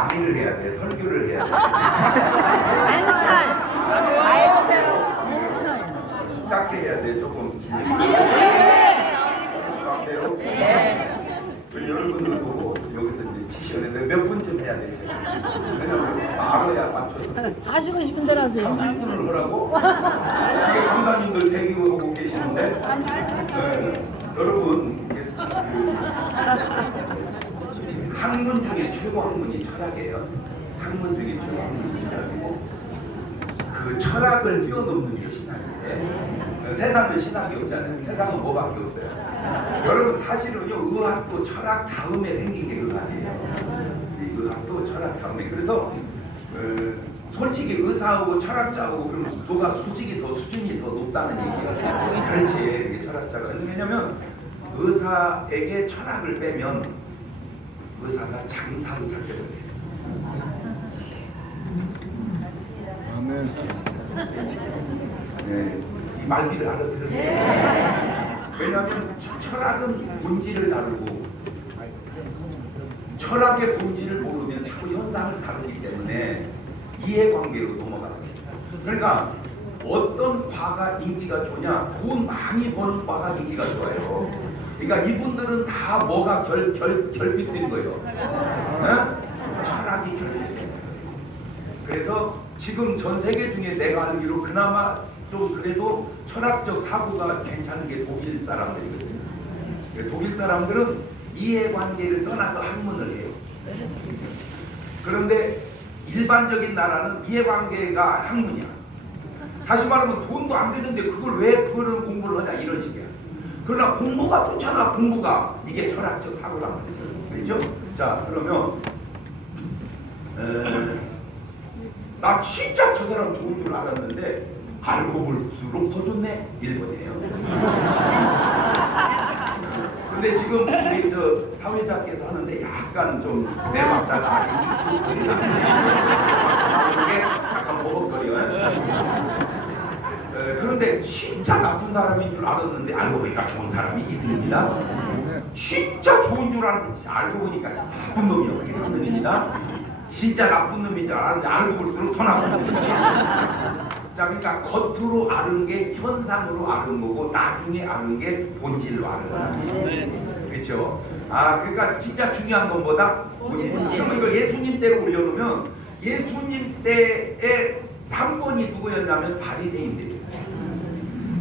강의를 해야 돼, 설교를 해야 돼. 짧게 해야 돼, 조금 길게. 마음대로. 여러분들도 보고 여기서 이제 치셔야 되는데 몇 분쯤 해야 되죠? 왜냐면 알아야 맞춰서. 하시고 싶은 대로 하세요. 30분을 하라고? 이게 강사님들 대기하고 계시는데 여러분 학문 중에 최고 학문이 철학이에요. 학문 중에 최고 학문이 철학이고 그 철학을 뛰어넘는 게 신학인데 세상은 신학이 없잖아요. 세상은 뭐밖에 없어요. 여러분 사실은요 의학도 철학 다음에 생긴 게 의학이에요. 이 의학도 철학 다음에. 그래서 솔직히 의사하고 철학자하고 그러면 누가 솔직히 더 수준이 더 높다는 얘기예요. 그렇지 이게 철학자가. 왜냐면 의사에게 철학을 빼면 의사가 장사 의사가 돼요. 아멘. 네, 이 말귀를 알아들으세요. 왜냐하면 철학은 본질을 다루고 철학의 본질을 모르면 자꾸 현상을 다루기 때문에 이해관계로 넘어가거든요. 그러니까 어떤 과가 인기가 좋냐? 돈 많이 버는 과가 인기가 좋아요. 그러니까 이분들은 다 뭐가 결핍된 거예요. 네? 철학이 결핍된 거예요. 그래서 지금 전 세계 중에 내가 알기로 그나마 좀 그래도 철학적 사고가 괜찮은 게 독일 사람들이거든요. 독일 사람들은 이해관계를 떠나서 학문을 해요. 그런데 일반적인 나라는 이해관계가 학문이야. 다시 말하면 돈도 안 되는데 그걸 왜 그런 공부를 하냐 이런 식이야. 그러나 공부가 좋잖아. 공부가 이게 철학적 사고란 말이죠. 그렇죠? 자 그러면 나 진짜 저 사람 좋은 줄 알았는데 알고 볼수록 더 좋네. 1번이에요. 근데 지금 우리 저 사회자께서 하는데 약간 좀 내박자가 아직 익숙하지 않네. 이게 약간 버벅거려. 그런데 진짜 나쁜 사람인 줄 알았는데 알고 보니까 좋은 사람이 이들입니다. 진짜 좋은 줄 알았는데 알고 보니까 나쁜 놈이요. 그게 3등입니다. 진짜 나쁜 놈인 줄 알았는데 알고 볼수록 더 나쁜 놈이죠. 자, 그러니까 겉으로 아는 게 현상으로 아는 거고 나중에 아는 게 본질로 아는 거라는 그렇죠? 아, 그러니까 진짜 중요한 건 뭐다? 본질입니다. 그러면 이걸 예수님 때로 올려놓으면 예수님 때의 3번이 누구였냐면 바리새인들이었어요.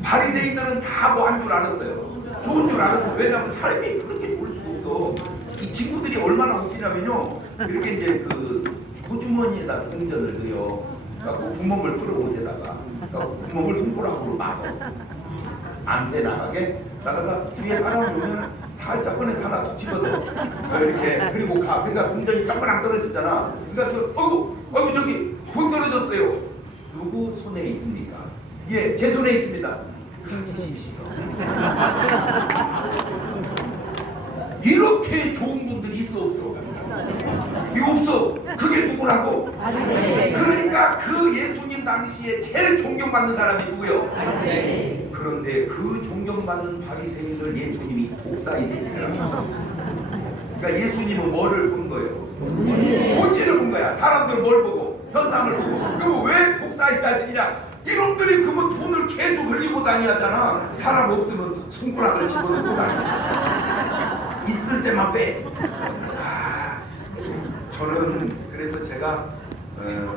바리새인들은 다 뭐 한 줄 알았어요. 좋은 줄 알았어요. 왜냐하면 삶이 그렇게 좋을 수가 없어. 이 친구들이 얼마나 웃기냐면요. 이렇게 이제 그 호주머니에다 동전을 넣어요. 그래갖고 구멍을 뚫어 옷에다가 구멍을 손가락으로 막아. 안 새 나가게. 나가다 뒤에 따라오면 살짝 꺼내서 하나 툭 집어넣어. 이렇게 그리고 가. 그러니까 동전이 짱가랑 떨어졌잖아. 그러니까 어이구 저기 돈 떨어졌어요. 누구 손에 있습니까? 예, 제 손에 있습니다. 가지십시오. 이렇게 좋은 분들이 있어 없어? 이거 없어. 그게 누구라고? 그러니까 그 예수님 당시에 제일 존경받는 사람이 누구요? 그런데 그 존경받는 바리새인을 예수님이 독사이 새끼라고. 그러니까 예수님은 뭐를 본 거예요? 본질을 본 거야. 사람들 뭘 보고? 현상을 보고. 그럼 왜 독사이 자식이냐? 이놈들이 그러면 돈을 계속 흘리고 다니잖아. 사람 없으면 손가락을 집어넣고 다니. 있을 때만 빼. 저는 그래서 제가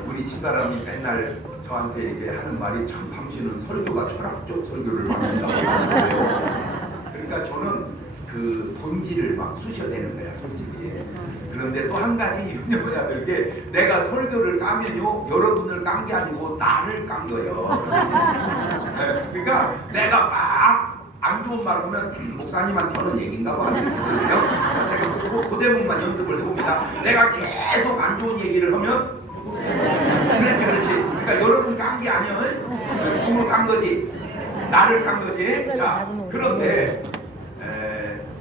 우리 집사람이 맨날 저한테 이렇게 하는 말이 참 당신은 설교가 철학적 설교를 한다고 하는 거예요. 그러니까 저는 그 본질을 막 쑤셔대는 거야 솔직히. 그런데 또 한 가지 유념해야 될 게 내가 설교를 까면요 여러분을 깐 게 아니고 나를 깐 거예요. 그러니까 내가 막 안 좋은 말 하면 목사님한테 하는 얘기인가 봐 하는 거예요. 제가 그 대목만 연습을 해봅니다. 내가 계속 안 좋은 얘기를 하면 그렇지. 그러니까 여러분 깐 게 아니야. 누굴 깐 거지? 나를 깐 거지. 자, 그런데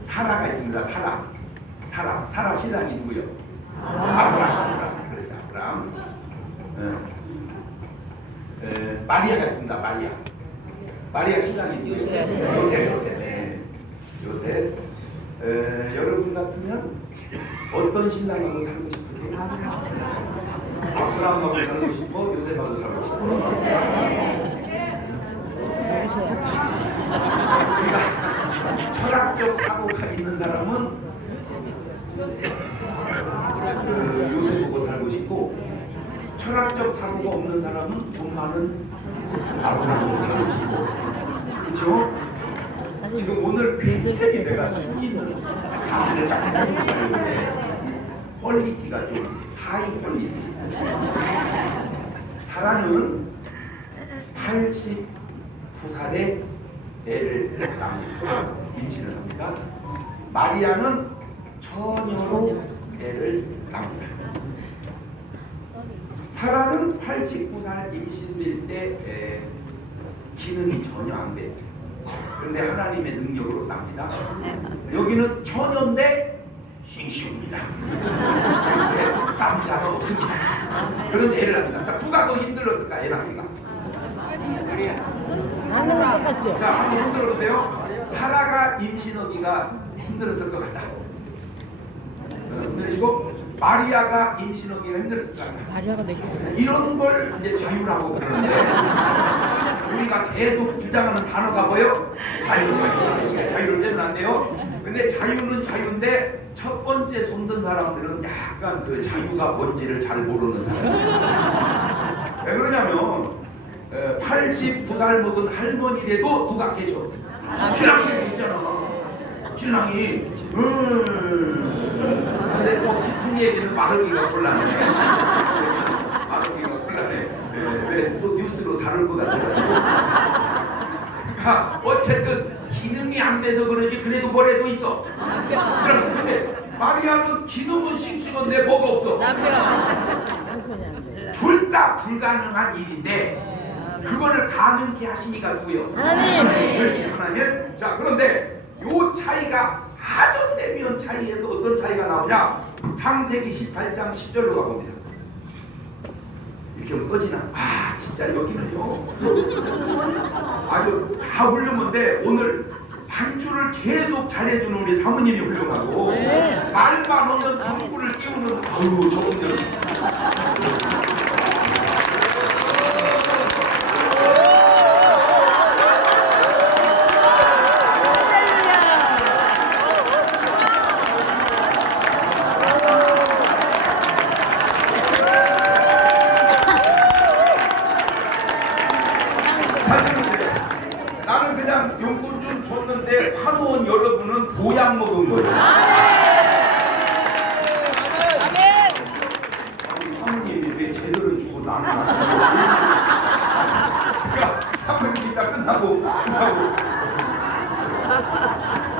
사라가 있습니다. 사라 신랑이 누구요? 아브라함. 그렇지, 아브라함. 마리아가 있습니다. 마리아 신랑이 누구요? 요셉. 여러분 같으면 어떤 신랑하고 살고 싶으세요? 아브라함하고 살고 싶어? 요셉하고 살고 싶어? 그러니까 철학적 사고가 있는 사람은 요셉하고 살고 싶고, 철학적 사고가 없는 사람은 돈 많은 아브라함하고 살고 싶고, 그렇죠? 지금 오늘 굉장히 내가 수준 있는 사람들을 쫙 해주고 있는데 퀄리티가 좀 하이 퀄리티. 사라는 89살에 애를 낳습니다. 임신을 합니다. 마리아는 처녀로 애를 낳습니다. 사라는 89살 임신될 때 기능이 전혀 안 됐어요. 그런데 하나님의 능력으로 납니다. 여기는 처녀인데 싱싱합니다. 그런데 남자가 없습니다. 그런 애를 합니다. 자, 누가 더 힘들었을까? 애 낳기가. 나는 똑같이요. 자, 한번 흔들어 보세요. 사라가 임신하기가 힘들었을 것 같다. 흔들으시고, 마리아가 임신하기가 힘들었을 것 같다. 마리아가 되게 이런 걸 이제 자유라고 그러는데, 우리가 계속 주장하는 단어가 뭐예요? 자유. 그러니까 자유를 빼면 안 돼요. 근데 자유는 자유인데 첫 번째 손든 사람들은 약간 그 자유가 뭔지를 잘 모르는 사람이에요. 왜 그러냐면 89살 먹은 할머니래도 누가 계셔. 신랑이라도 있잖아. 신랑이 근데 더 깊은 얘기는 말하기가 곤란해. 말하기가 곤란해. 왜 또 뉴스로 다룰 것 같아가지고. 그러니까 어쨌든 기능이 안 돼서 그러지 그래도 뭐래도 있어. 근데 마리아는 기능은 싱싱한데 뭐가 없어. 둘 다 불가능한 일인데 그거를 가능케 하시니가 누구요? 하나님. 그렇지, 하나님. 자, 그런데 요 차이가 아주 세미한 차이에서 어떤 차이가 나오냐? 창세기 18장 10절로 가봅니다. 이렇게 하면 떠지나? 아, 진짜 여기는요 아주 다 훌륭한데 오늘 반주를 계속 잘해주는 우리 사모님이 훌륭하고 말만 하면 성부를 띄우는 아유 저분들 용돈 좀 줬는데 화놓은 여러분은 보약 먹은 거예요. 사모님이 왜 제대로 주고 나는 안 주고? 그러니까 사모님 이따 끝나고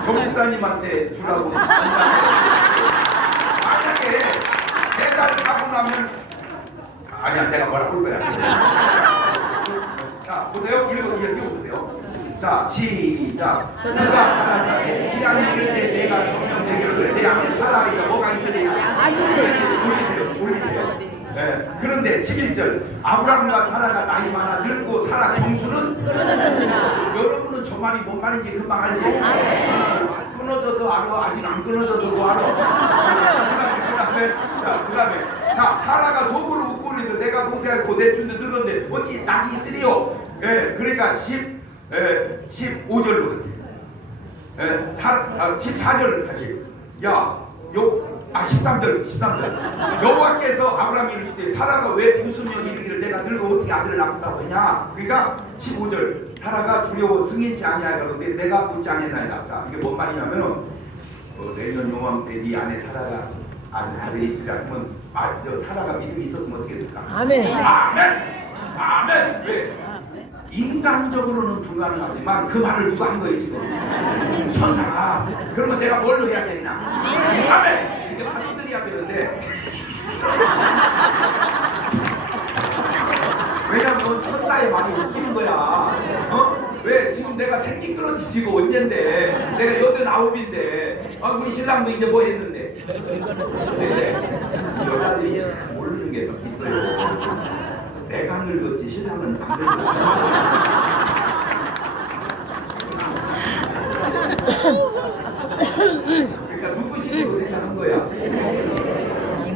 정목사님한테 주라고. 만약에 배달 사고 나면 아니야 내가 뭐라 할 거야. 자 보세요. 읽어보세요. 자 시작. 누가 하나님께 기한일 때 내가 정령되기를 내 안에 살아있다 뭐가 있으리라. 그렇지 올리세요. 네. 그런데 11절 아브라함과 사라가 나이 많아 늙고 사라 경수는 여러분은 저 말이 뭔 말인지 금방 알지. 끊어져서 알아. 아직 안 끊어져서도 알아. 그다음에 자 사라가 속으로 웃고 있는데 내가 노쇠하고 내 춘도 늙었는데 어찌 낙이 있으리요. 그러니까 15절로 가세요. 14절 사실. 13절. 여호와께서 아브라함이 이르시되 사라가 왜 웃으며 이르기를 내가 늙어 어떻게 아들을 낳았다고 하냐. 그러니까 15절 사라가 두려워 승인치 아니하거든데 내가 붙지 않겠나이다. 자 이게 뭔 말이냐면 내년 요맘때 네 안에 사라가 아들이 있으리라 그러면 사라가 믿음이 있었으면 어떻게 했을까. 아멘. 아멘. 왜? 인간적으로는 불가능하지만 그 말을 누가 한 거예요 지금? 천사가. 그러면 내가 뭘로 해야 되나? 아멘. 이렇게 받아들여야 되는데 왜냐면 천사의 말이 웃기는 거야. 왜 지금 내가 생기 끊어지고 언젠데 내가 89인데 우리 신랑도 이제 뭐 했는데 이 여자들이 참 모르는 게 있어요. 내가 늙었지 신랑은 안 늙었지. 그러니까 누구 식으로 생각한 거야.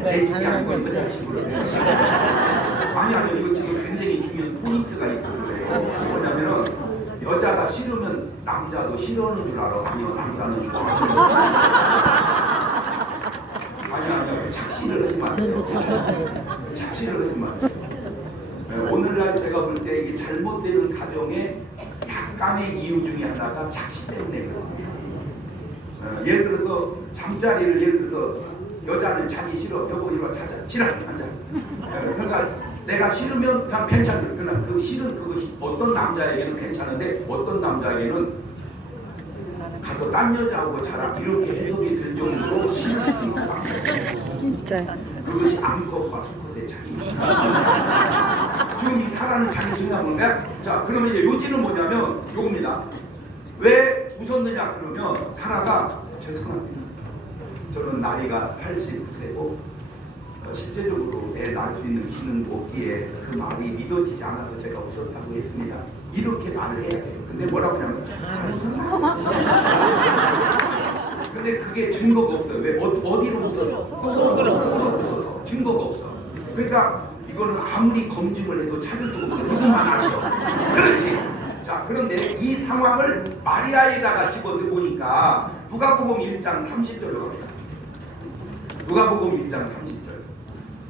내식이 아니고 여자식으로 되는 거예요. 아니 이거 지금 굉장히 중요한 포인트가 있어서 그래요. 뭐냐면은 여자가 싫으면 남자도 싫어하는 줄 알아. 아니요, 남자는 좋아하는 아니야 그 착시를 하지 마세요. 착시를 하지 마세요. 오늘날 제가 볼 때 이게 잘못되는 가정의 약간의 이유 중에 하나가 착시 때문에 그렇습니다. 예를 들어서 잠자리를 예를 들어서 여자는 자기 싫어. 여보 이리 와 자자. 싫어 앉아. 그러니까 내가 싫으면 그냥 괜찮을. 그러나 그 싫은 그것이 어떤 남자에게는 괜찮은데 어떤 남자에게는 가서 딴 여자하고 자라 이렇게 해석이 될 정도로 싫을 수 있다. 진짜. 그것이 암컷과 수컷의 차이. 지금 이 사라는 자기 생각하는 거야. 자 그러면 이제 요지는 뭐냐면 요겁니다. 왜 웃었느냐 그러면 사라가 죄송합니다. 저는 나이가 89세고 실제적으로 애 낳을 수 있는 기능도 없기에 그 말이 믿어지지 않아서 제가 웃었다고 했습니다. 이렇게 말을 해야 돼요. 근데 뭐라고 하냐면 안 웃었나? 근데 그게 증거가 없어요. 왜? 어디로 웃어서? 속으로 웃어서. 증거가 없어. 그러니까 이거는 아무리 검증을 해도 찾을 수가 없어. 누구만 아셔. 그렇지? 자 그런데 이 상황을 마리아에다가 집어넣으니까 누가복음 1장 30절로 갑니다. 누가복음 1장 30절.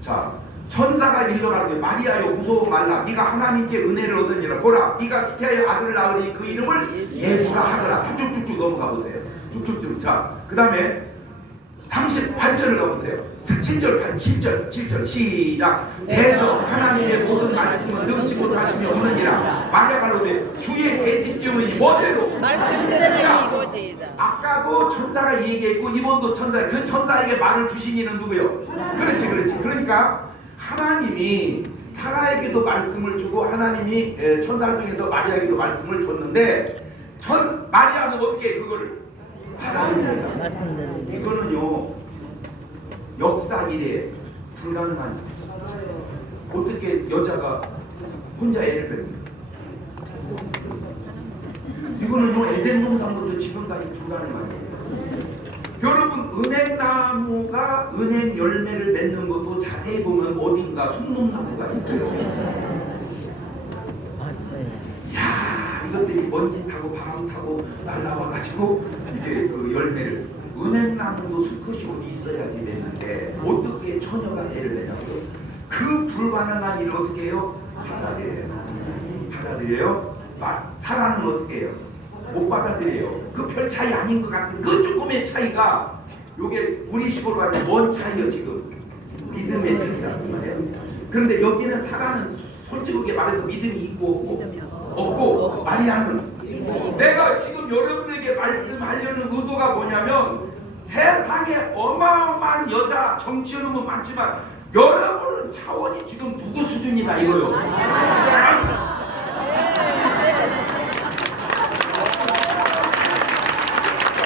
자 천사가 일러가되 마리아여 무서워 말라. 네가 하나님께 은혜를 얻으니라. 보라 네가 기태하여 아들을 낳으니 그 이름을 예수라 하더라. 쭉쭉쭉쭉 넘어가 보세요. 쭉쭉쭉. 자 그 다음에 38절을 가보세요. 7절, 8, 7절 시작. 대저 하나님의 모든 말씀은 능치 못하심이 없느니라. 마리아가 이르되 주의 계집종이니 뭐대로 말씀대로 이루어지이다. 아까도 천사가 얘기했고 이번도 천사. 그 천사에게 말을 주신 이는 누구요? 그렇지. 그러니까 하나님이 사라에게도 말씀을 주고 하나님이 천사를 통해서 마리아에게도 말씀을 줬는데 마리아는 어떻게 그거를 받아들입니다. 말씀대로. 이거는요 역사 이래 불가능한. 어떻게 여자가 혼자 애를 뵙니까? 이거는요 에덴 동산부터 지금까지 불가능한 거예요. 여러분 은행나무가 은행 열매를 맺는 것도 자세히 보면 어딘가 순놈나무가 있어요. 야 이것들이 먼지 타고 바람 타고 날라와가지고 이게 그 열매를. 은행나무도 수컷이 어디 있어야지 맺는데 어떻게 처녀가 애를 맺냐고요? 그 불가능한 일을 어떻게 해요? 받아들여요. 사라는 어떻게 해요? 못 받아들여요. 그 별 차이 아닌 것 같은 그 조금의 차이가 요게 우리 식으로 하면 뭔 차이요 지금? 믿음의 차이라는 거예요. 그런데 여기는 사라는 솔직하게 말해서 믿음이 있고 없고 마리아는 내가 지금 여러분에게 말씀하려는 의도가 뭐냐면 세상에 어마어마한 여자 정치인은 많지만 여러분은 차원이 지금 누구 수준이다 이거요.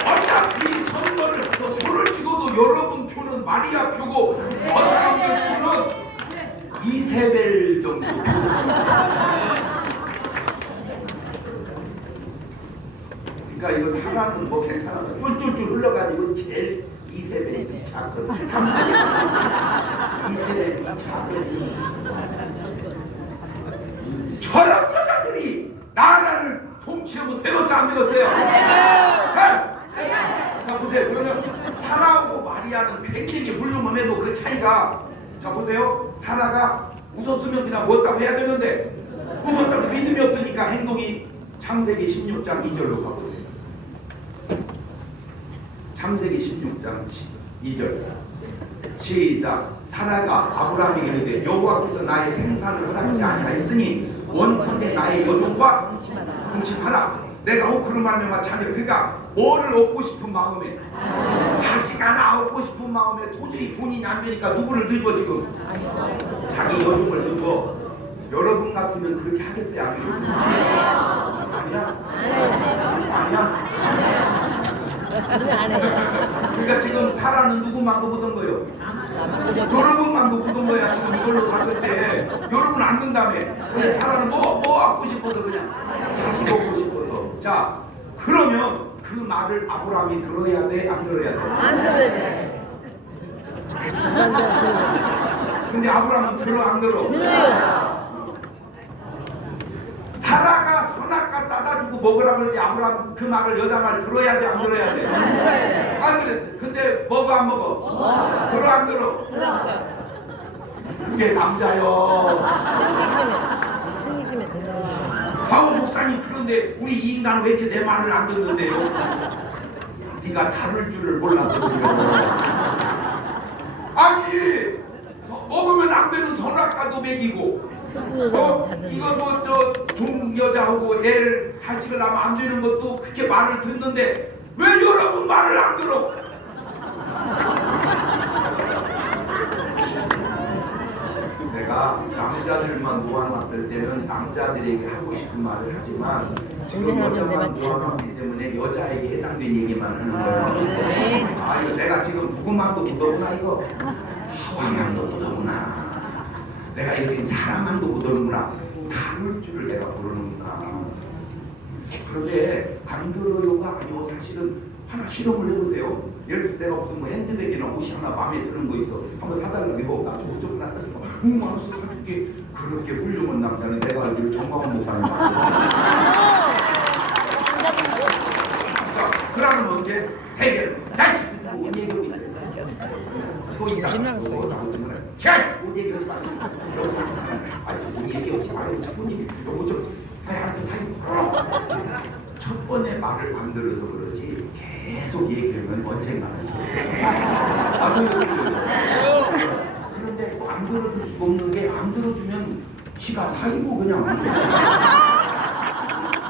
어차피 선거를 해서 표를 찍어도 여러분 표는 마리아 표고 저 사람들 표는 이세벨 정도. 그러니까 이거 사과는 뭐 괜찮아. 쫄쫄쫄 흘러가지고 제일 이세벨이 작은 3세벨 이세벨이 작은. 저런 여자들이 나라를 통치하면 되겠어 안 되겠어요? 자 보세요. 그러면 사라하고 마리아는 굉장히 훌륭함에도 그 차이가. 자 보세요. 사라가 웃었으면 그냥 뭐었다고 해야 되는데 웃었다고 믿음이 없으니까 행동이. 창세기 16장 2절로 가보세요. 창세기 16장 2절 시작. 사라가 아브라함에게 이르되 여호와께서 나의 생산을 허락지 아니하였으니 원컨대 나의 여종과 동침하라. 내가 혹 그런 말면 자녀. 그러니까 뭐를 얻고 싶은 마음에 자식 하나 얻고 싶은 마음에 도저히 본인이 안 되니까 누구를 늙어 지금? 자기 여종을 늙어. 여러분 같으면 그렇게 하겠어요? 안 하겠어요? 아니야? 그러니까 지금 사라는 누구만도 보던 거예요? 여러분만도 보던 거야. 지금 이걸로 봤을 때 여러분 안 된다며. 근데 사라는 뭐 갖고 싶어서 그냥 자식 얻고 싶어서. 자 그러면 그 말을 아브라함이 들어야 돼? 안 들어야 돼? 안 들어야 돼. 근데 아브라함은 들어 안 들어? 들어요. 사라가 선악과 따다 주고 먹으라 그러지 아브라함 그 말을 여자 말 들어야 돼 안 들어야 돼? 안 들어야 돼. 안 그래. 근데 먹어 안 먹어? 들어 안 들어? 들었어. 그게 남자요. 생기시면 들어요. 바오 목사님 그런데 우리 이 인간은 왜 이렇게 내 말을 안 듣는데요? 네가 다룰 줄을 몰라서 그래요. 아니 먹으면 안 되는 선악과도 먹이고 이거 뭐 저 종 여자하고 애를 자식을 낳으면 안 되는 것도 그렇게 말을 듣는데 왜 여러분 말을 안 들어? 내가 남자들만 모아놨을 때는 남자들에게 하고 싶은 말을 하지만 지금 여자만 모아놨기 때문에 여자에게 해당된 얘기만 하는 거예요. 아 이거 내가 지금 누구만도 묻어보나 이거 하와만도 묻어보나 내가 이거 지금 사람만도 묻어보나 다룰 줄을 내가 모르는구나. 그런데 안 들어요가 아니고 사실은 하나 실험을 해보세요. 예를 들어 내가 무슨 뭐 핸드백이나 옷이 하나 마음에 드는 거 있어. 한번 사달라고 해봐. 나 저거 좀 하나 사줄까? 응 알았어 사줄게. 그렇게 훌륭한 남자는 내가 알기로 정광훈 목사님 자 그러면 언제? 해결. 자이씨! 뭐 얘기하고 있어요. 또 있다. 또 나머지 뭐래. 자! 못 얘기하지 말고. 요거 좀 아니 못 얘기하지 말고 자꾸 얘기. 요거 좀 알았어 사이. 첫 번째 말을 안 들어서 그러지 계속 얘기하면 언젠가는 들어요. 맞아요. 그런데 또 안 들어줄 수가 없는 게 안 들어주면 지가 사이고 그냥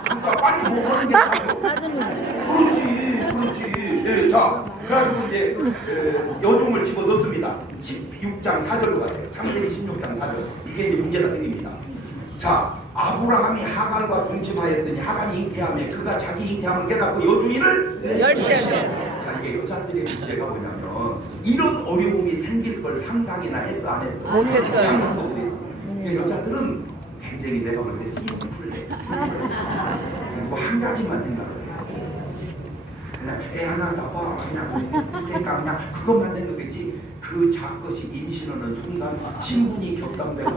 그러니까 빨리 뭐 하는 게 사죠. 그렇지. 예, 자 그래가지고 이제 여종을 집어 넣습니다. 16장 4절로 가세요. 창세기 16장 4절. 이게 이제 문제가 생깁니다. 자 아브라함이 하갈과 동침하였더니 하갈이 잉태하며 그가 자기 잉태함을 깨닫고 여주인을 열쇠. 자 이게 여자들의 문제가 뭐냐면 이런 어려움이 생길 걸 상상이나 했어 안 했어? 못했어요. 상상도 못했지. 그러니까 여자들은 굉장히 내가 볼 때 심플해. 그리고 한 가지만 생각을 해요. 그냥 애 하나 낳아 그냥 그냥 그것만 생각했지. 그 작것이 임신하는 순간 신분이 격상되고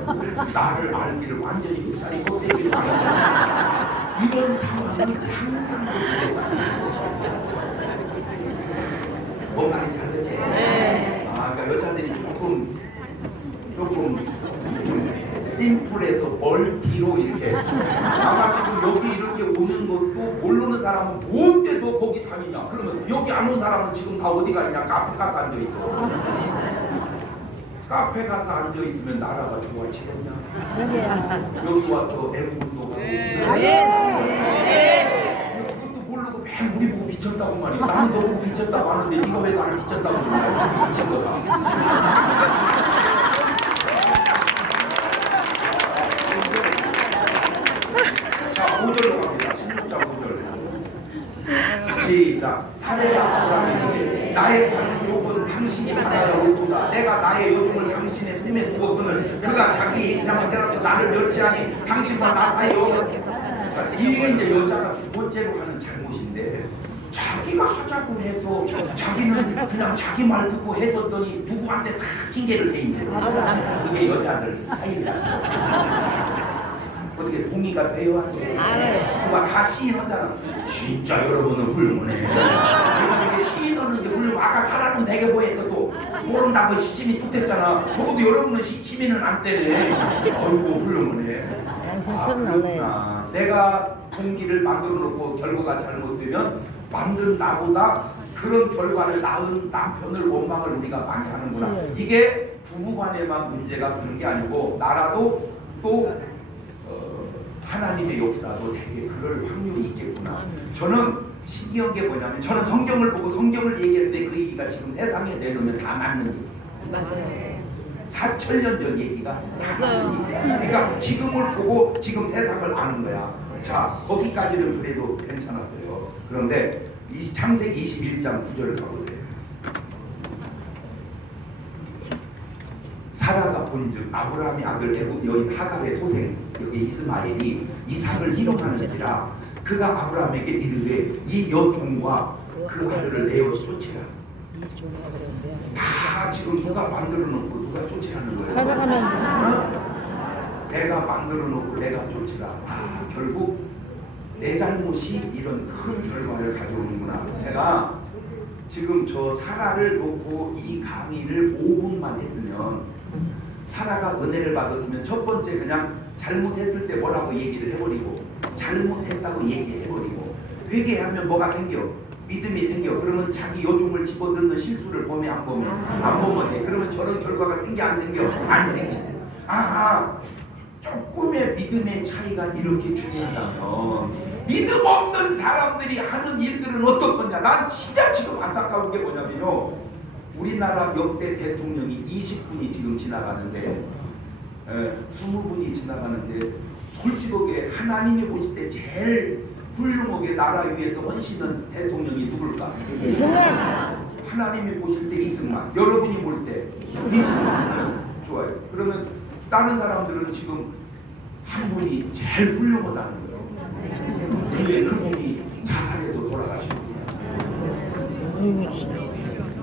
나를 알기를 완전히 흑살이 껍데기를 알아. 이런 상황은 상상도 못했다. 뭔 말인지 알겠지? 네. 아, 그러니까 여자들이 조금 좀 심플해서 멀티로 이렇게 아마 지금 여기 이렇게 오는 것도 모르는 사람은 뭔데 너 거기 다니냐? 그러면 여기 안 온 사람은 지금 다 어디 가 있냐? 카페 가서 앉아 있어. 카페 가서 앉아 있으면 나라가 좋아지겠냐? 여기 와서 애국운동 하고 그것도 모르고 맨 우리 보고 미쳤다고 말이야. 나는 너 보고 미쳤다고 하는데 네가 왜 나를 미쳤다고 그러냐? 미친 거다. 자 5절로 갑니다. 16장 5절. 시작. 사례가 아브라함에게 나의 관록은 당신이 받아야 옳도다. 내가 나의 여종을 당신의 품에 두었거늘 그가 자기 잉태함을 깨닫고 나를 멸시하니 당신과 나 사이에 이게 이제 여자가 두 번째로 하는 잘못인데 자기가 하자고 해서 자기는 그냥 자기 말 듣고 해줬더니 누구한테 다 핑계를 대인대로. 그게 여자들 스타일이다. 어떻게 동의가 돼요? 안 돼요? 그거 다 시인하잖아. 진짜 여러분은 훌륭해. 여러분 시인하는 게 훌륭해. 아까 사라는 되게 뭐했어도 모른다고 시치미 툭했잖아. 적어도 여러분은 시치미는 안 떼네. 어이구 훌륭해. 아 그렇구나. 내가 동기를 만들어 놓고 결과가 잘못되면 만든 나보다 그런 결과를 낳은 남편을 원망을 우리가 많이 하는구나. 이게 부부간에만 문제가 그런 게 아니고 나라도 또 하나님의 역사도 되게 그럴 확률이 있겠구나. 저는 신기한 게 뭐냐면 저는 성경을 보고 성경을 얘기했는데 그 얘기가 지금 세상에 내놓으면 다 맞는 얘기예요. 맞아요. 4,000년 전 얘기가 다 맞는 얘기야. 그러니까 지금을 보고 지금 세상을 아는 거야. 자 거기까지는 그래도 괜찮았어요. 그런데 창세기 21장 9절을 가보세요. 사라가 본즉 아브라함의 아들 애굽 여인 하갈의 소생 여기 이스마엘이 이삭을 희롱하는지라 그가 아브라함에게 이르되 이 여종과 그 아들을 내어 쫓으라. 다 지금 누가 만들어 놓고 누가 쫓아가는 거예요. 살아가면서 내가 만들어 놓고 내가 쫓아가. 결국 내 잘못이 이런 큰 결과를 가져오는구나. 제가 지금 저 사라를 놓고 이 강의를 5분만 했으면, 사라가 은혜를 받았으면 첫 번째 그냥 잘못했을 때 뭐라고 얘기를 해버리고, 잘못했다고 얘기해버리고, 회개하면 뭐가 생겨? 믿음이 생겨. 그러면 자기 요종을 집어넣는 실수를 범해 안 범해? 안 범하지. 그러면 저런 결과가 생겨 안 생겨? 안 생기지. 조금의 믿음의 차이가 이렇게 중요하다면 믿음 없는 사람들이 하는 일들은 어떨 거냐. 난 진짜 지금 안타까운 게 뭐냐면요, 우리나라 역대 대통령이 20분이 지금 지나가는데 20분이 지나가는데 솔직하게 하나님이 보실 때 제일 훌륭하게 나라 위해서 헌신한 대통령이 누굴까? 이승만. 하나님이 보실 때 이승만, 여러분이 볼 때 이승만. 좋아요. 그러면 다른 사람들은 지금 한 분이 제일 훌륭하다는 거예요. 근데 그분이 자살해서 돌아가신 분이야.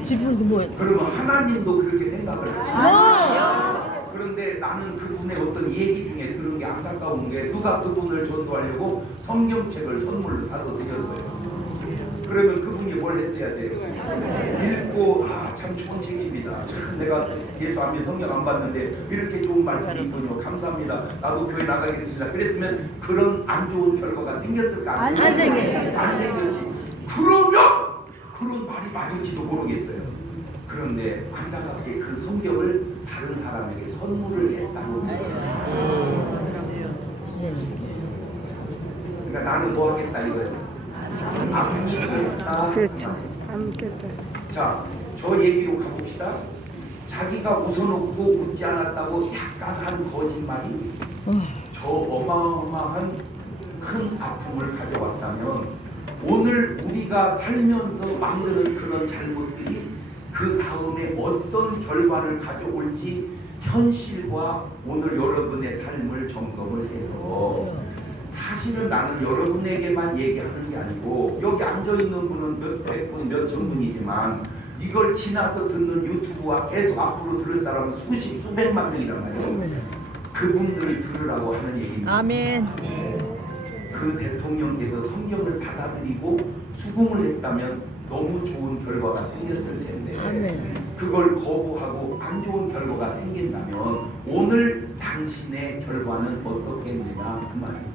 지분도 뭐야? 그러면 하나님도 그렇게 생각을 하시죠. 그런데 나는 그분의 어떤 얘기 중에 들은 게 안타까운 게, 누가 그분을 전도하려고 성경책을 선물로 사서 드렸어요. 그러면 그분이 뭘 했어야 돼요? 읽고 참 좋은 책입니다. 참 내가 예수 안 믿 성경 안 봤는데 이렇게 좋은 말씀이 있군요. 감사합니다. 나도 교회 나가겠습니다. 그랬으면 그런 안 좋은 결과가 생겼을까? 안 생겼지. 안 생겼지. 그러면 그런 말이 맞을지도 모르겠어요. 그런데 안타깝게 그 성경을 다른 사람에게 선물을 했다는 거예요. 그러니까 나는 뭐 하겠다 이거예요. 안 믿겠다. 그렇죠. 안 믿겠다. 자, 저 얘기로 가봅시다. 자기가 웃어놓고 웃지 않았다고 약간 한 거짓말이 저 어마어마한 큰 아픔을 가져왔다면, 오늘 우리가 살면서 만드는 그런 잘못들이 그 다음에 어떤 결과를 가져올지 현실과 오늘 여러분의 삶을 점검을 해서, 사실은 나는 여러분에게만 얘기하는 게 아니고 여기 앉아있는 분은 몇백 분, 몇천 분이지만 이걸 지나서 듣는 유튜브와 계속 앞으로 들을 사람은 수십, 수백만 명이란 말이에요. 그분들을 들으라고 하는 얘기입니다. 아멘. 그 대통령께서 성경을 받아들이고 수긍을 했다면 너무 좋은 결과가 생겼을 텐데, 아멘. 그걸 거부하고 안 좋은 결과가 생긴다면 오늘 당신의 결과는 어떻겠느냐 그 말입니다.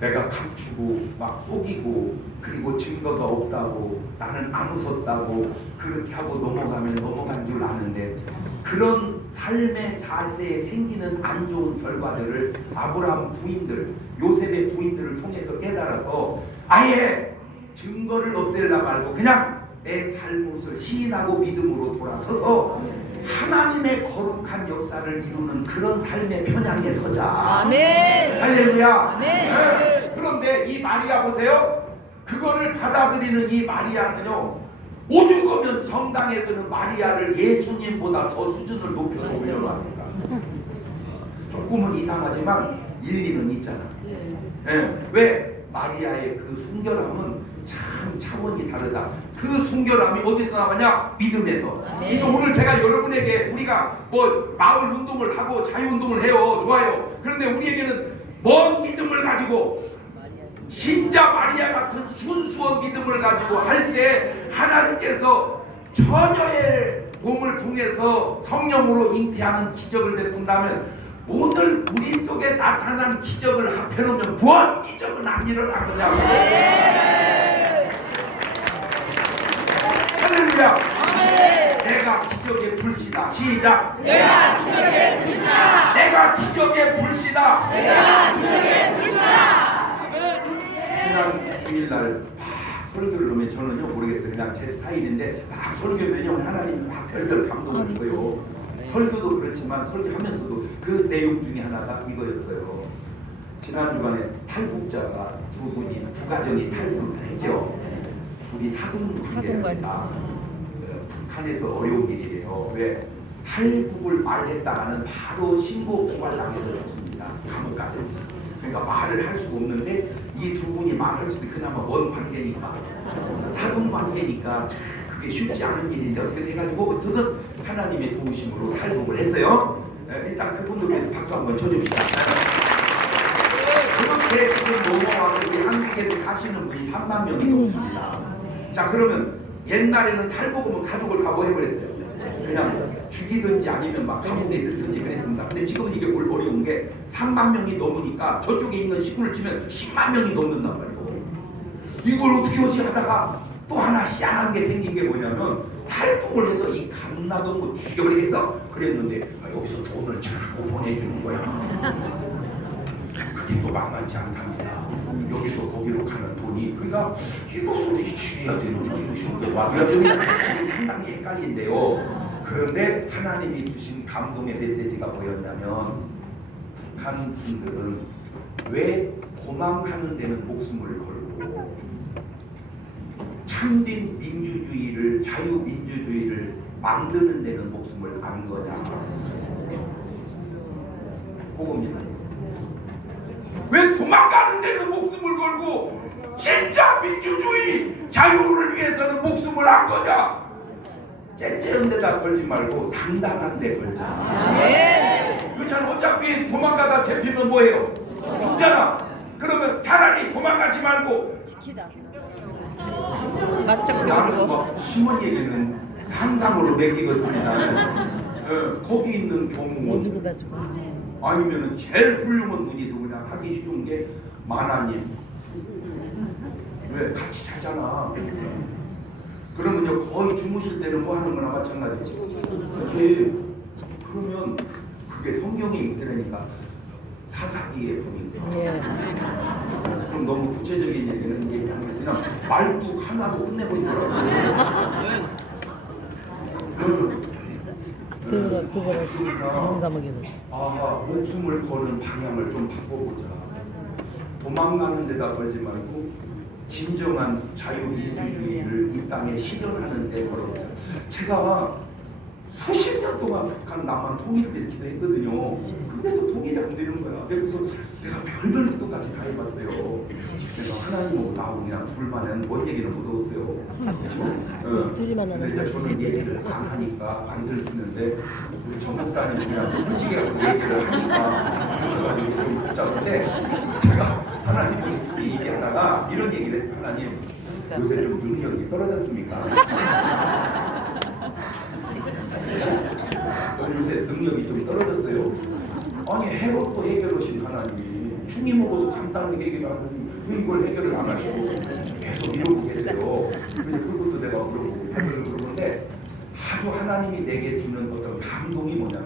내가 감추고 막 속이고 그리고 증거가 없다고 나는 안 웃었다고 그렇게 하고 넘어가면 넘어간 줄 아는데, 그런 삶의 자세에 생기는 안 좋은 결과들을 아브라함 부인들, 요셉의 부인들을 통해서 깨달아서 아예 증거를 없애려 말고 그냥 내 잘못을 시인하고 믿음으로 돌아서서 하나님의 거룩한 역사를 이루는 그런 삶의 편향에 서자. 아멘. 할렐루야. 아멘. 네. 그런데 이 마리아 보세요. 그거를 받아들이는 이 마리아는요, 오죽하면 성당에서는 마리아를 예수님보다 더 수준을 높여서 올려놨을까. 조금은 이상하지만 일리는 있잖아. 네. 왜? 마리아의 그 순결함은 참 차원이 다르다. 그 순결함이 어디서 나왔냐? 믿음에서. 그래서 오늘 제가 여러분에게, 우리가 뭐 마을 운동을 하고 자유운동을 해요. 좋아요. 그런데 우리에게는 뭔 믿음을 가지고, 진짜 마리아 같은 순수한 믿음을 가지고 할 때 하나님께서 처녀의 몸을 통해서 성령으로 잉태하는 기적을 베푼다면, 오늘 우리 속에 나타난 기적을 합해놓으면 무한 기적은 안 일어나겠냐고. 할렐루야. 내가 기적의 불씨다. 시작. 내가 기적의 불씨다. 내가 기적의 불씨다. 내가 기적의 불씨다. 지난 주일날 설교를 하면 저는요 모르겠어요. 그냥 제 스타일인데 막 설교면요 하나님이 막 별별 감동을 줘요. 설교도 그렇지만 설교하면서도 그 내용 중에 하나가 이거였어요. 지난 주간에 탈북자가 두 가정이 탈북을 했죠. 둘이 사돈 관계입니다. 북한에서 어려운 일이래요. 왜? 탈북을 말했다가는 바로 신고 고발당해서 죽습니다. 감옥 가든지. 그러니까 말을 할 수가 없는데 이 두 분이 말할 수도, 그나마 먼 관계니까, 사돈 관계니까 그게 쉽지 않은 일인데 어떻게 돼가지고 어쨌든 하나님의 도우심으로 탈북을 했어요. 일단 그분들께서 박수 한번 쳐줍시다. 그렇게 지금 넘어와서 우리 한국에서 사시는 분이 3만 명이 넘습니다. 자, 그러면 옛날에는 탈북하면 가족을 다 뭐 해버렸어요? 그냥 죽이든지 아니면 막 감옥에 넣든지 그랬습니다. 근데 지금은 이게 어려운 게 3만 명이 넘으니까 저쪽에 있는 시군을 치면 10만 명이 넘는단 말이에요. 이걸 어떻게 하지 하다가 또 하나 희한한 게 생긴 게 뭐냐면 탈북을 해서 이 갓나던 거 죽여버리겠어? 그랬는데 여기서 돈을 자꾸 보내주는 거야. 그게 또 만만치 않답니다. 여기서 거기로 가는 돈이 그러니까 이것을 우리 죽여야 되는 이것이 어떻게 와줘야 되는 지금 상당히 헷갈린데요. 그런데 하나님이 주신 감동의 메시지가 뭐였냐면 북한 분들은 왜 도망가는 데는 목숨을 걸고 참된 민주주의를 자유민주주의를 만드는 데는 목숨을 안 거냐 그겁니다. 왜 도망가는 데는 목숨을 걸고 진짜 민주주의 자유를 위해서는 목숨을 안 거냐? 째째한 데다 걸지 말고 당당한 데 걸자. 그렇잖아. 어차피 도망가다 잡히면 뭐해요? 죽잖아. 그러면 차라리 도망가지 말고 나는 뭐 심한 얘기는 상상으로 맡기겠습니다. 거기 있는 경우 아니면은 제일 훌륭한 분이 누구냐 하기 쉬운 게 만화님. 왜 같이 자잖아. 그러면요 거의 주무실 때는 뭐 하는 거나 마찬가지. 그렇지. 그러면 그게 성경에 있더라니까 사사기에 보니까. 그럼 너무 구체적인 얘기는 얘기하는 그냥 말뚝 하나로 끝내버리더라고요. 그거를 용감하게 목숨을 거는 방향을 좀 바꿔보자. 도망가는 데다 걸지 말고 진정한 자유민주주의를 이 땅에 실현하는 데 걸어보자. 제가 수십 년 동안 북한 남한 통일을 위해서 기도했거든요. 근데도 통일이 안 되는 거야. 그래서 내가 별별 기도까지 다 해봤어요. 내가 하나님하고 나하고 그냥 둘만은 뭔 얘기는 못 하겠어요. 그렇죠? 근데 이제 저는 얘기를 안 하니까 안 들키는데 우리 전 목사님이랑 솔직히 얘기를 하니까 들켜가지고 좀 복잡한데 제가 하나님을 얘기하다가 이런 얘기를 했어요. 하나님 요새 좀 능력이 떨어졌습니까? 요새 능력이 좀 떨어졌어요. 아니 해롭고 해결하신 하나님이 충이 먹어서 간단하게 해결하는 왜 이걸 해결을 안 하시고 계속 이러고 계세요. 그래서 그것도 내가 물어보고 그러는데 아주 하나님이 내게 주는 어떤 감동이 뭐냐면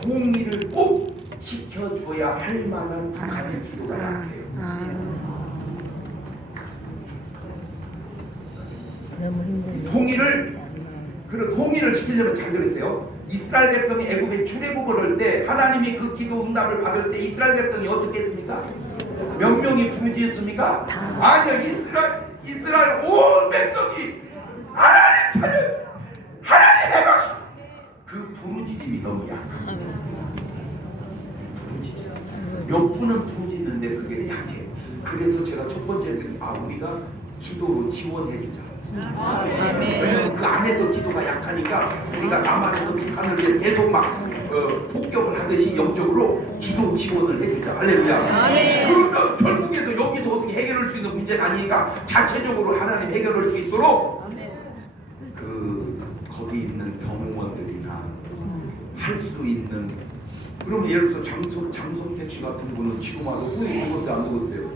통일을 꼭 지켜줘야 할 만한 북한의 기도가 약해요. 통일을 시키려면 잘 들으세요. 이스라엘 백성이 애굽에 출애굽을 할 때 하나님이 그 기도 응답을 받을 때 이스라엘 백성이 어떻게 했습니까? 몇 명이 부르짖었습니까? 아니요. 이스라엘 온 백성이 하나님 살려, 하나님 해방시. 그 부르짖음이 너무 약합니다. 부르짖음. 몇 분은 부르짖는데 그게 약해. 그래서 제가 첫 번째는 우리가 기도로 지원해주자. 왜냐면 그 안에서 기도가 약하니까 우리가 남한에서 북한을 위해서 계속 막 폭격을 하듯이 영적으로 기도 지원을 해주자. 할렐루야. 그러면 결국에서 여기서 어떻게 해결할 수 있는 문제가 아니니까 자체적으로 하나님 해결할 수 있도록 거기 있는 병원들이나 할 수 있는 그러면 예를 들어서 장성택 씨 같은 분은 지금 와서 후회 죽었어요 안 죽었어요?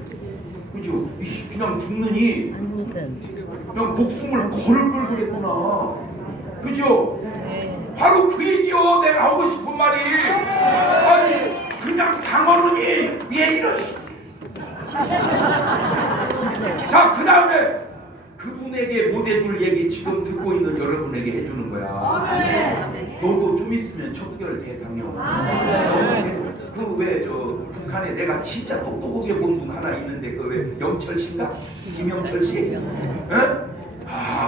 그죠? 그냥 죽느니 그냥 목숨을 걸을 그랬구나. 그죠? 바로 그 얘기요. 내가 하고 싶은 말이 아니 그냥 당하느니 얘 이런 자 그 다음에 그분에게 못 해줄 얘기 지금 듣고 있는 여러분에게 해주는 거야. 너도 좀 있으면 척결 대상이요. 그 북한에 내가 진짜 똑똑하게 본 분 하나 있는데 그 왜 영철 씨인가? 김영철 씨? 내가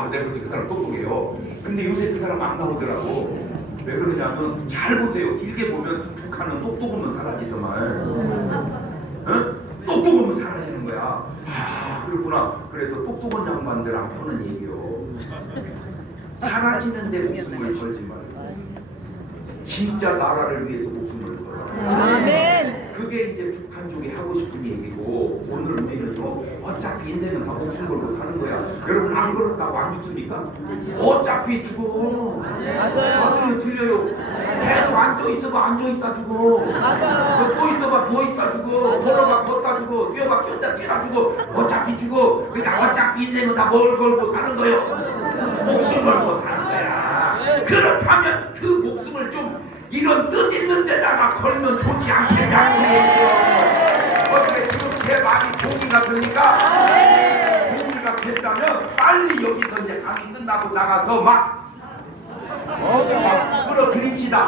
그 사람 똑똑해요. 근데 요새 그 사람 안 나오더라고. 왜 그러냐면 잘 보세요. 길게 보면 북한은 똑똑하면 사라지더만. 똑똑하면 사라지는 거야. 그렇구나. 그래서 똑똑한 양반들한테 하는 얘기요. 사라지는 데 목숨을 걸지 말고 진짜 나라를 위해서 목숨을 걸어라. 아멘. 그게 이제 북한족이 하고 싶은 얘기고, 오늘 우리는요 어차피 인생은 다 목숨 걸고 사는 거야. 여러분 안 걸었다고 안 죽습니까? 어차피 죽어. 맞아요. 틀려요. 계속 앉아있어봐 앉아있다 죽어. 맞아. 또 있어봐 누워 있다 죽어. 걸어봐 걷다 죽어. 뛰어봐 뛰었다 뛰다 죽어. 어차피 죽어. 그러니까 어차피 인생은 다 뭘 걸고 사는 거예요. 목숨 걸고 사는 거야. 그렇다면 그 목숨을 좀 이런 뜻 있는 데다가 걸면 좋지 않겠냐고 얘기해요. 어떻게 지금 제 말이 동의가 됩니까? 동의가 됐다면 빨리 여기서 이제 강의 끝나고 나가서 막 끌어들입시다.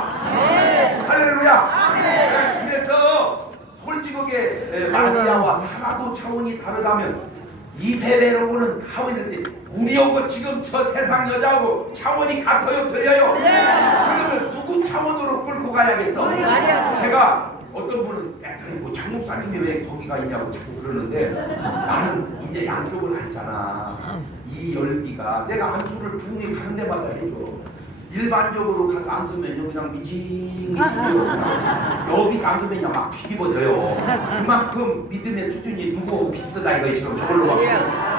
할렐루야. 그래서 솔직하게 마리아와 사라도 차원이 다르다면 이세벨하고는 차원이 우리하고 지금 저 세상 여자하고 차원이 같아요 틀려요? 그러면 누구 차원으로 끌고 가야겠어? 제가 어떤 분은 뭐 장목사님이 왜 거기가 있냐고 자꾸 그러는데, 나는 이제 양쪽을 알잖아. 이 열기가 내가 안수를 부흥회 가는 데마다 해줘. 일반적으로 가서 앉으면요 그냥 미징미징해요. 여기 앉으면요 막 뒤집어져요. 그만큼 믿음의 수준이 누구하고 비슷하다 이거처럼 저걸로 막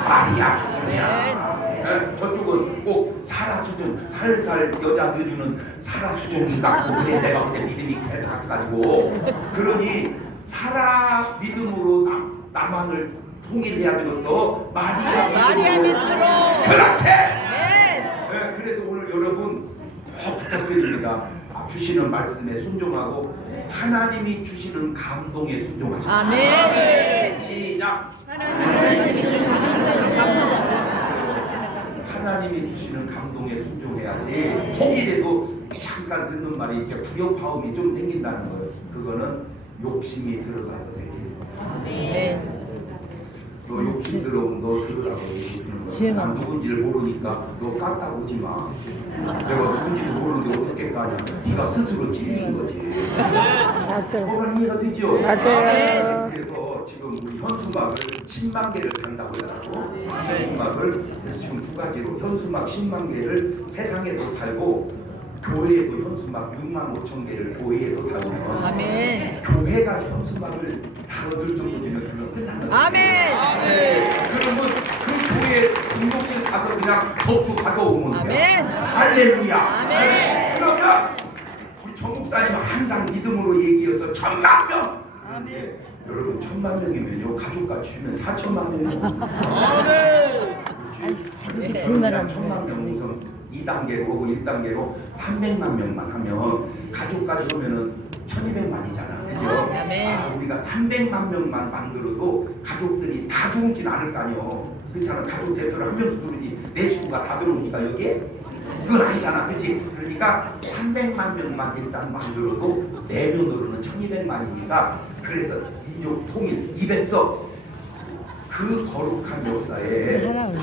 마리아 수준이야. 네? 저쪽은 꼭 사라 수준, 살살 여자 넣어주는 사라 수준 같고 그래. 내가 그때 믿음이 가지고 그러니 사라 믿음으로 남한을 통일해야 되겠어. 마리아 믿음으로. 그렇지. 네, 그래서 오늘 여러분 꼭 부탁드립니다. 주시는 말씀에 순종하고 하나님이 주시는 감동에 순종하십시오. 아멘. 시작. 하나님이 주시는 감동에 순종해야지. 혹이라도 잠깐 듣는 말이 이렇게 불협화음이 좀 생긴다는 거예요. 그거는 욕심이 들어가서 생기는 거예요. 너 욕심 들어오면 너 들으라고 얘기해주는 거야. 난 누군지를 모르니까 너 깠다 오지 마. 내가 누군지도 모르는데 어떻게 까냐. 네가 스스로 찔린 거지. 맞아요. 그건 이해가 되죠? 맞아요. 그래서 지금 우리 현수막을 10만 개를 단다고 하더라고. 현수막을 그래서 지금 두 가지로 현수막 10만 개를 세상에도 달고 교회에도 현수막 6만 5천 개를 교회에도 달면 아멘. 교회가 현수막을 달아줄 정도 되면 그건 끝난 거예요. 아멘. 그러면 그 교회 등록실 가서 그냥 접수 받아오면 돼요. 아멘. 할렐루야. 아멘. 그러면 우리 정 목사님은 항상 믿음으로 얘기해서 1000만 명. 그런데 여러분 1000만 명이면요 가족같이 하면 4천만 명이요. 그렇지. 제일 1000만 명 우선 2단계로 하고 1단계로 300만 명만 하면 가족까지 하면은 1200만이잖아. 그죠? 아, 우리가 300만 명만 만들어도 가족들이 다 들어오진 않을 거 아니요. 그렇잖아. 가족 대표를 한 명씩 부르지 내 식구가 다 들어오니까 여기에? 그건 아니잖아. 그치? 그러니까 300만 명만 일단 만들어도 내면으로는 1200만이니까 그래서 민족 통일 200석 그 거룩한 역사에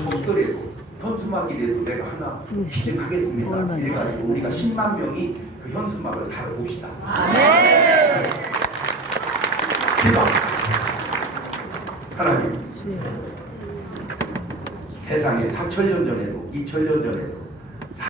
적더라도 현수막이라도 내가 하나 기증하겠습니다. 이래가지고 우리가 10만 명이 그 현수막을 달아봅시다. 아멘. 기도합시다. 하나님, 세상에 4000년 전에도 2000년 전에도